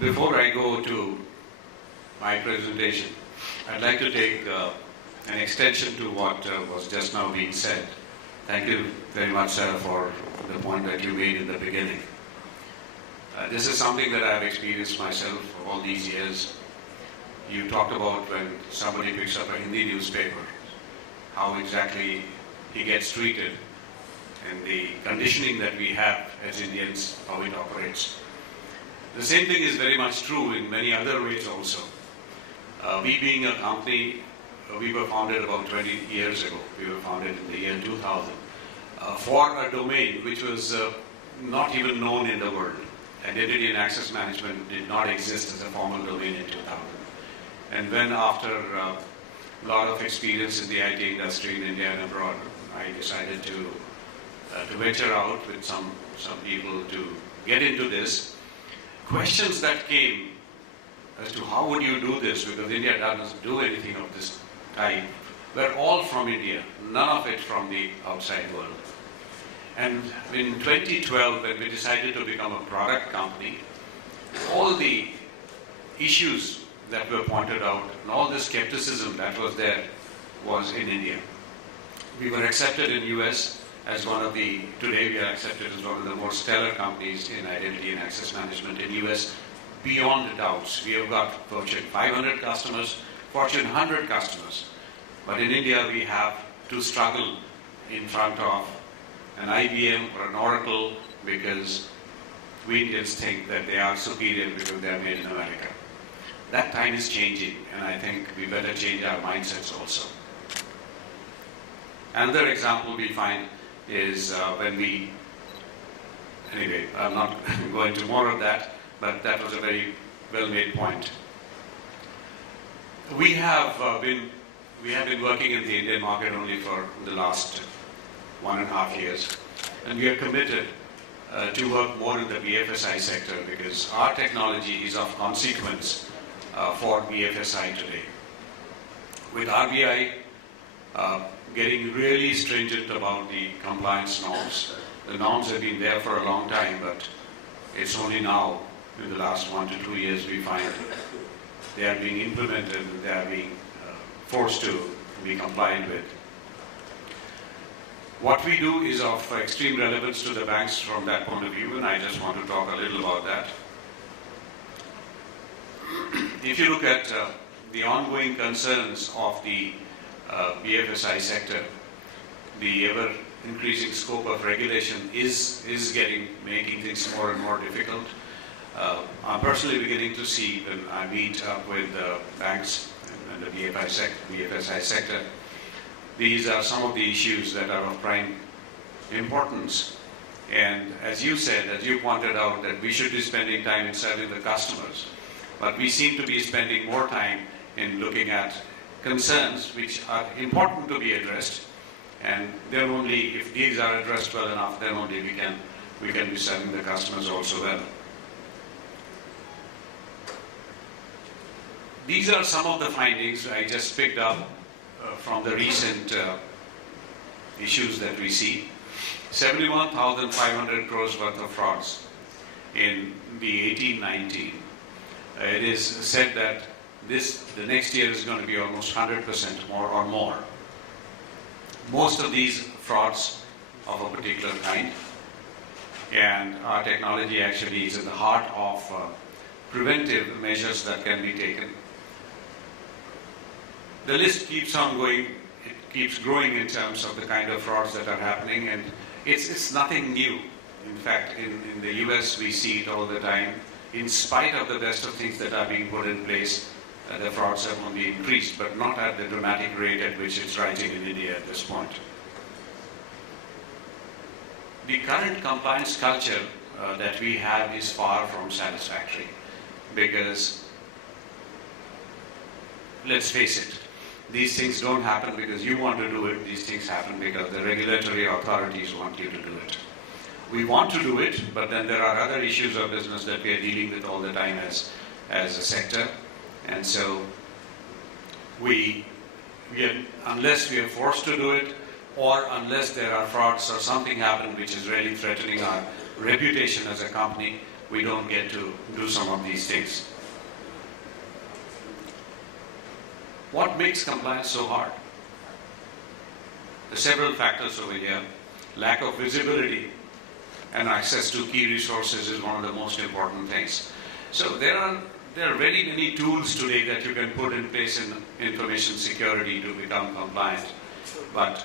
Before I go to my presentation, I'd like to take an extension to what was just now being said. Thank you very much, sir, for the point that you made in the beginning. This is something that I've experienced myself all these years. You talked about when somebody picks up a Hindi newspaper, how exactly he gets treated, and the conditioning that we have as Indians, how it operates. The same thing is very much true in many other ways also. We being a company, we were founded about 20 years ago. We were founded in the year 2000 for a domain which was not even known in the world. Identity and access management did not exist as a formal domain in 2000. And when after a lot of experience in the IT industry in India and abroad, I decided to venture out with some people to get into this. Questions that came as to how would you do this, because India doesn't do anything of this type, were all from India, none of it from the outside world. And in 2012, when we decided to become a product company, all the issues that were pointed out and all the skepticism that was there was in India. We were accepted in US as today we are accepted as one of the most stellar companies in identity and access management in US, beyond doubts. We have got Fortune 500 customers, Fortune 100 customers. But in India, we have to struggle in front of an IBM or an Oracle because we Indians think that they are superior because they are made in America. That time is changing, and I think we better change our mindsets also. Another example we find is anyway, I'm not going to more of that, but that was a very well-made point. We have been working in the Indian market only for the last 1.5 years, and we are committed to work more in the BFSI sector because our technology is of consequence for BFSI today. With RBI getting really stringent about the compliance norms, the norms have been there for a long time, but it's only now, in the last 1 to 2 years, we find they are being implemented and they are being forced to be compliant with. What we do is of extreme relevance to the banks from that point of view, and I just want to talk a little about that. If you look at the ongoing concerns of the BFSI sector, the ever-increasing scope of regulation is making things more and more difficult. I'm personally beginning to see when I meet up with banks and the BFSI sector, these are some of the issues that are of prime importance. And as you said, as you pointed out, that we should be spending time in serving the customers, but we seem to be spending more time in looking at concerns which are important to be addressed, and then only if these are addressed well enough, then only we can be serving the customers also well. These are some of the findings I just picked up from the recent issues that we see. 71,500 crores worth of frauds in the 18-19. It is said that the next year is going to be almost 100% more or more. Most of these frauds of a particular kind, and our technology actually is in the heart of preventive measures that can be taken. The list keeps on going, it keeps growing in terms of the kind of frauds that are happening, and it's nothing new. In fact, in the US we see it all the time. In spite of the best of things that are being put in place, the frauds have only increased, but not at the dramatic rate at which it's rising in India at this point. The current compliance culture that we have is far from satisfactory because, let's face it, these things don't happen because you want to do it, these things happen because the regulatory authorities want you to do it. We want to do it, but then there are other issues of business that we are dealing with all the time as a sector. And so unless we are forced to do it, or unless there are frauds or something happen which is really threatening our reputation as a company, we don't get to do some of these things. What makes compliance so hard? There are several factors over here. Lack of visibility and access to key resources is one of the most important things. So there are very many tools today that you can put in place in information security to become compliant. But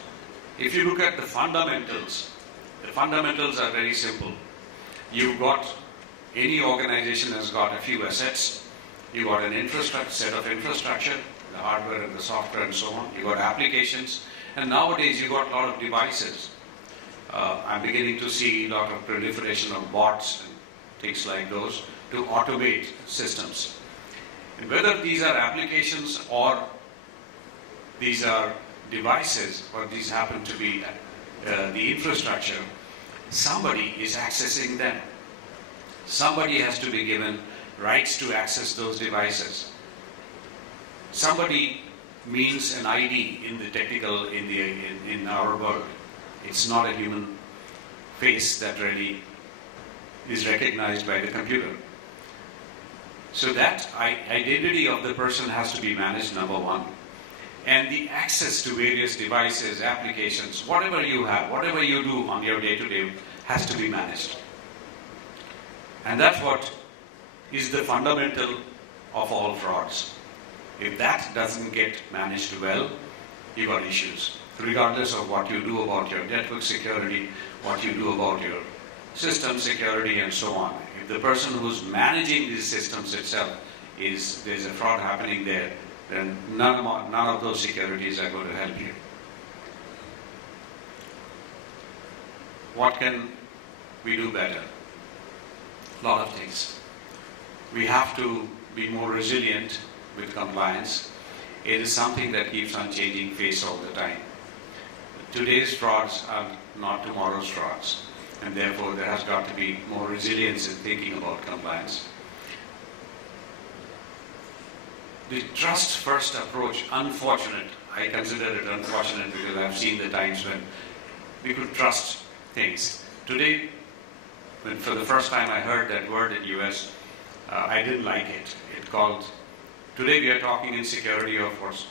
if you look at the fundamentals are very simple. You've got, any organization has got a few assets. You've got an set of infrastructure, the hardware and the software and so on. You've got applications. And nowadays you've got a lot of devices. I'm beginning to see a lot of proliferation of bots and things like those to automate systems. And whether these are applications or these are devices, or these happen to be the infrastructure, somebody is accessing them. Somebody has to be given rights to access those devices. Somebody means an ID in the technical, in our world. It's not a human face that really is recognized by the computer. So that identity of the person has to be managed, number one. And the access to various devices, applications, whatever you have, whatever you do on your day-to-day has to be managed. And that's what is the fundamental of all frauds. If that doesn't get managed well, you've got issues. Regardless of what you do about your network security, what you do about your system security and so on. If the person who's managing these systems itself there's a fraud happening there, then none of those securities are going to help you. What can we do better? A lot of things. We have to be more resilient with compliance. It is something that keeps on changing face all the time. Today's frauds are not tomorrow's frauds, and therefore there has got to be more resilience in thinking about compliance. The trust-first approach, unfortunate. I consider it unfortunate because I've seen the times when we could trust things. Today, when for the first time I heard that word in US, I didn't like it. Today we are talking in security of what's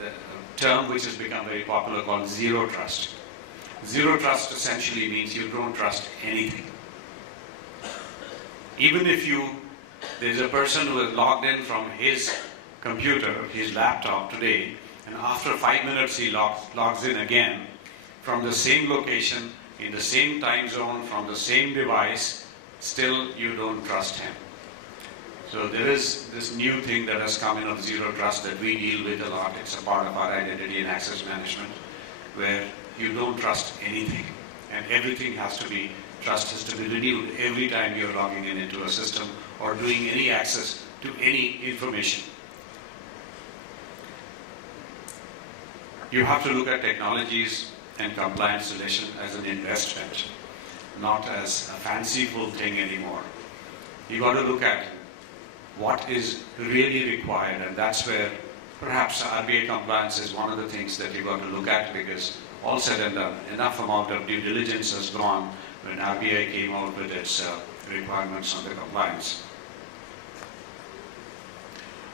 a term which has become very popular called zero trust. Zero trust essentially means you don't trust anything. Even if there's a person who is logged in from his computer, his laptop today, and after 5 minutes he logs in again from the same location, in the same time zone, from the same device, still you don't trust him. So there is this new thing that has come in of zero trust that we deal with a lot. It's a part of our identity and access management, where you don't trust anything, and everything trust has to be renewed every time you're logging into a system or doing any access to any information. You have to look at technologies and compliance solution as an investment, not as a fanciful thing anymore. You got to look at what is really required, and that's where perhaps RBI compliance is one of the things that you got to look at, because all said and done, enough amount of due diligence has gone when RBI came out with its requirements on the compliance.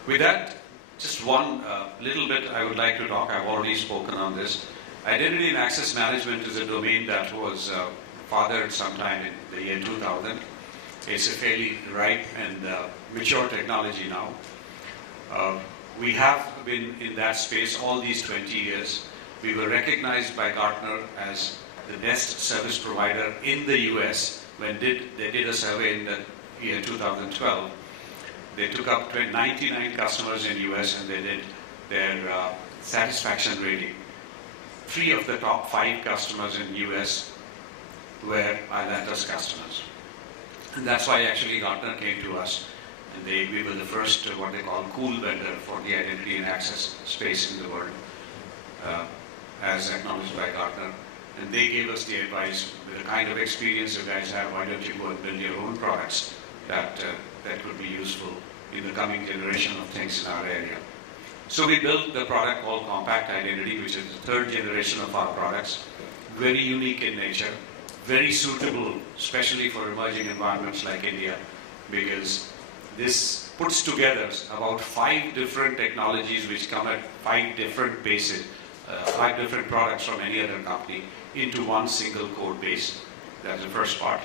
With that, just one little bit I would like to talk. I've already spoken on this. Identity and access management is a domain that was fathered sometime in the year 2000. It's a fairly ripe and mature technology now. We have been in that space all these 20 years. We were recognized by Gartner as the best service provider in the US when they did a survey in the year 2012. They took up 99 customers in US and they did their satisfaction rating. 3 of the top 5 customers in US were Ilantus customers. And that's why actually Gartner came to us. And we were the first, what they call, cool vendor for the identity and access space in the world, as acknowledged by Gartner. And they gave us the advice, with the kind of experience you guys have, why don't you go and build your own products that could be useful in the coming generation of things in our area. So we built the product called Compact Identity, which is the 3rd generation of our products, very unique in nature, very suitable, especially for emerging environments like India. because this puts together about 5 different technologies which come at 5 different bases, 5 different products from any other company into one single code base. That's the first part.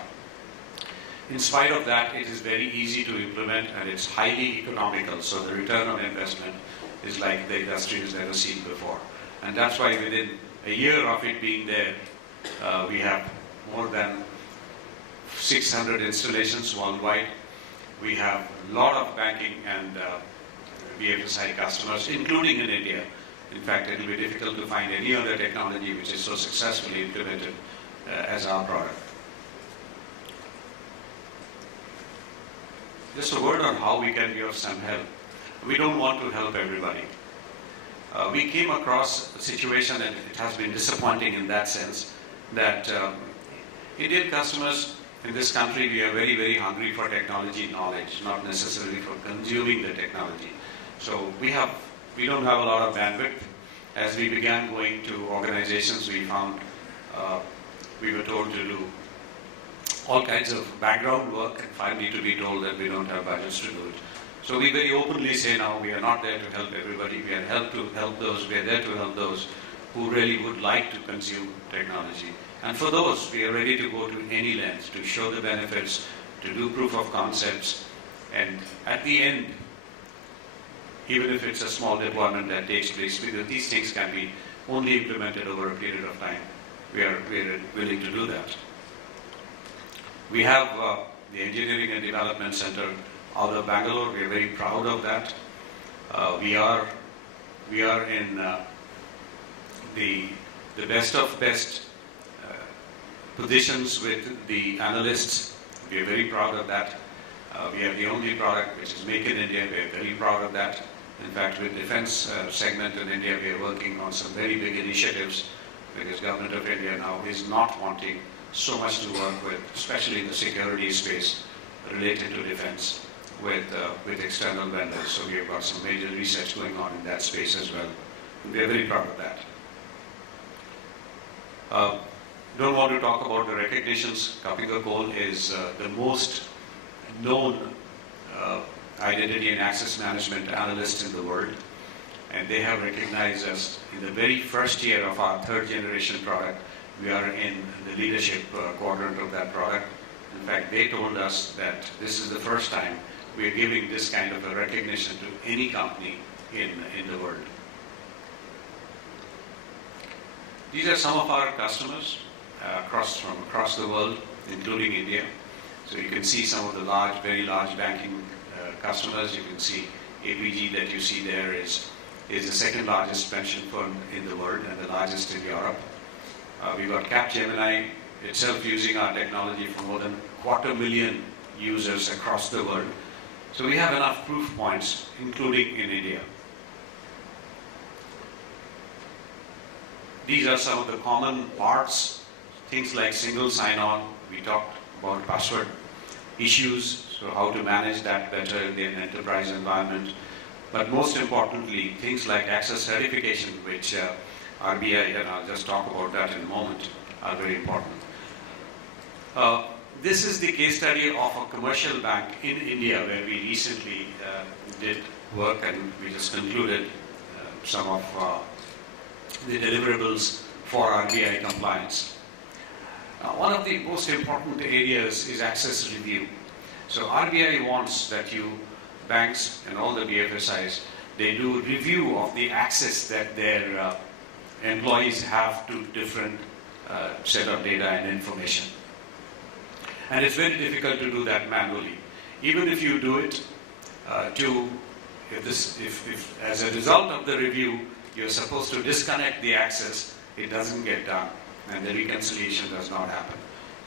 In spite of that, it is very easy to implement and it's highly economical. So the return on investment is like the industry has never seen before. And that's why within a year of it being there, we have more than 600 installations worldwide. We have a lot of banking and BFSI customers, including in India. In fact, it will be difficult to find any other technology which is so successfully implemented as our product. Just a word on how we can give some help. We don't want to help everybody. We came across a situation, and it has been disappointing in that sense, that Indian customers in this country, we are very, very hungry for technology knowledge, not necessarily for consuming the technology. So we don't have a lot of bandwidth. As we began going to organizations, we found we were told to do all kinds of background work, and finally to be told that we don't have budgets to do it. So we very openly say now we are not there to help everybody. We are there to help those who really would like to consume technology. And for those, we are ready to go to any length to show the benefits, to do proof of concepts, and at the end, even if it's a small deployment that takes place, because these things can be only implemented over a period of time, we are willing to do that. We have the Engineering and Development Center out of Bangalore. We are very proud of that. We are in the best of best positions with the analysts. We are very proud of that. We have the only product which is Make in India. We are very proud of that. In fact, with defense segment in India, we are working on some very big initiatives, because Government of India now is not wanting so much to work with, especially in the security space related to defense, with external vendors. So we have got some major research going on in that space as well. And we are very proud of that. Don't want to talk about the recognitions. KuppingerCole is the most known identity and access management analyst in the world. And they have recognized us in the very first year of our 3rd generation product. We are in the leadership quadrant of that product. In fact, they told us that this is the first time we are giving this kind of a recognition to any company in the world. These are some of our customers from across the world, including India. So you can see some of the very large banking customers. You can see APG that you see there is the 2nd largest pension firm in the world and the largest in Europe. We've got Capgemini itself using our technology for more than 250,000 users across the world. So we have enough proof points, including in India. These are some of the common parts, things like single sign-on. We talked about password issues, so how to manage that better in an enterprise environment. But most importantly, things like access certification, which RBI, and I'll just talk about that in a moment, are very important. This is the case study of a commercial bank in India where we recently did work, and we just concluded some of the deliverables for RBI compliance. One of the most important areas is access review. So RBI wants that banks and all the BFSIs, they do review of the access that their employees have to different set of data and information. And it's very difficult to do that manually. Even if you do it, if as a result of the review, you're supposed to disconnect the access, it doesn't get done, and the reconciliation does not happen.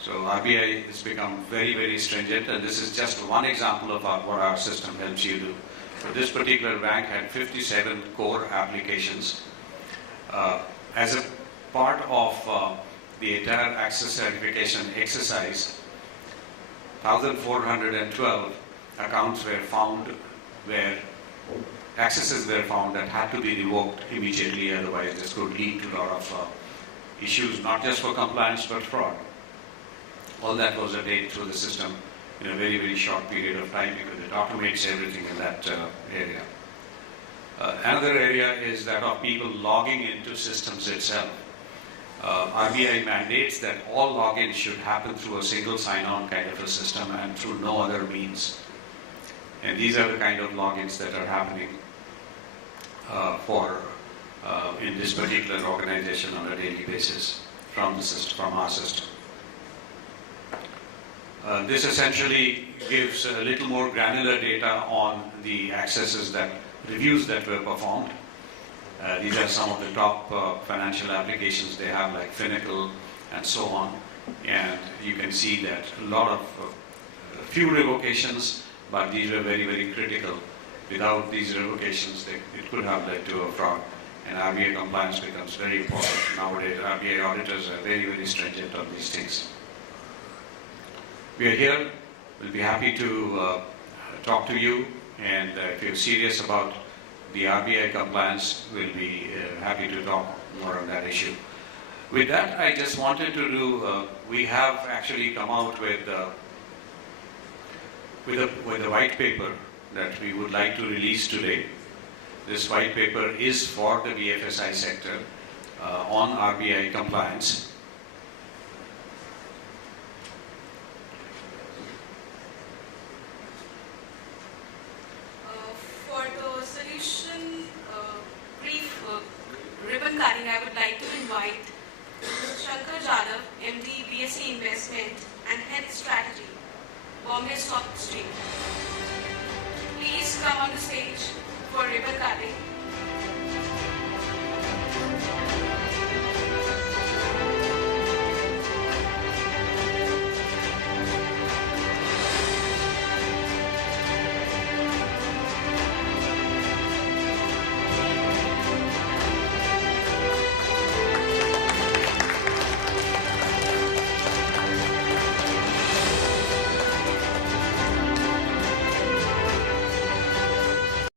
So RBI has become very, very stringent, and this is just one example of what our system helps you do. So this particular bank had 57 core applications. As a part of the entire access certification exercise, 1,412 accounts were found where accesses were found that had to be revoked immediately, otherwise this could lead to a lot of issues, not just for compliance but fraud. All that was obtained through the system in a very, very short period of time because it automates everything in that area. Another area is that of people logging into systems itself. RBI mandates that all logins should happen through a single sign-on kind of a system and through no other means. And these are the kind of logins that are happening in this particular organization on a daily basis from the system, from our system. This essentially gives a little more granular data on the accesses reviews that were performed. These are some of the top financial applications they have, like Finacle and so on. And you can see that few revocations, but these were very, very critical. Without these revocations, it could have led to a fraud. And RBI compliance becomes very important. Nowadays, RBI auditors are very, very stringent on these things. We are here. We'll be happy to talk to you. And if you're serious about the RBI compliance, we'll be happy to talk more on that issue. With that, I just wanted to do, we have actually come out with a white paper that we would like to release today. This white paper is for the BFSI sector on RBI compliance. For the solution brief ribbon cutting, I would like to invite Shankar Jadhav, MD, BSc Investment and Head Strategy, Bombay Stock Exchange. Please come on the stage for ribbon cutting.